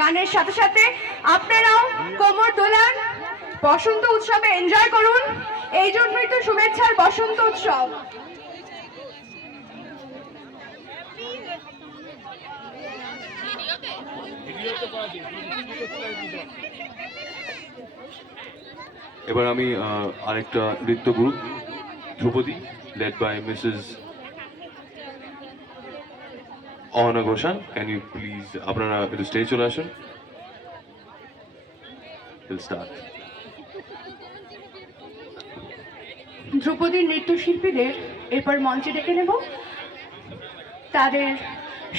গানের সাথে সাথে আপনারাও কোমর দোলান, বসন্ত উৎসবে এনজয় করুন। এই জন্যই তো শুভেচ্ছার বসন্ত উৎসব। এবার আমি আরেকটা নৃত্য গ্রুপ ধ্রুপদী led by Mrs. Ohana Goshan. Can you please আপনারা একটু স্টেজ চলে আসুন? We'll start. ধ্রুপদী নৃত্যশিল্পীদের এরপর মঞ্চে ডেকে নেব। তাদের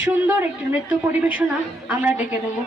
সুন্দর একটি নৃত্য পরিবেশনা আমরা ডেকে নেব।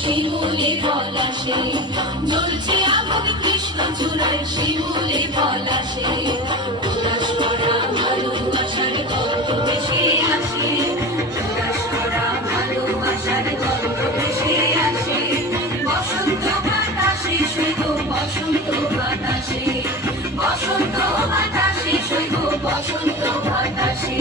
শিমুলে পলাশে জ্বলছে আগুন কৃষ্ণ চূড়ায় শিমুলে পলাশে উল্লাস করা ভালোবাসার গল্প ভেসে আসে উল্লাস করা ভালোবাসার গল্প ভেসে আসে বসন্ত বাতাসে সৈব বসন্ত বাতাসে বসন্ত বাতাসে সৈব বসন্ত বাতাসে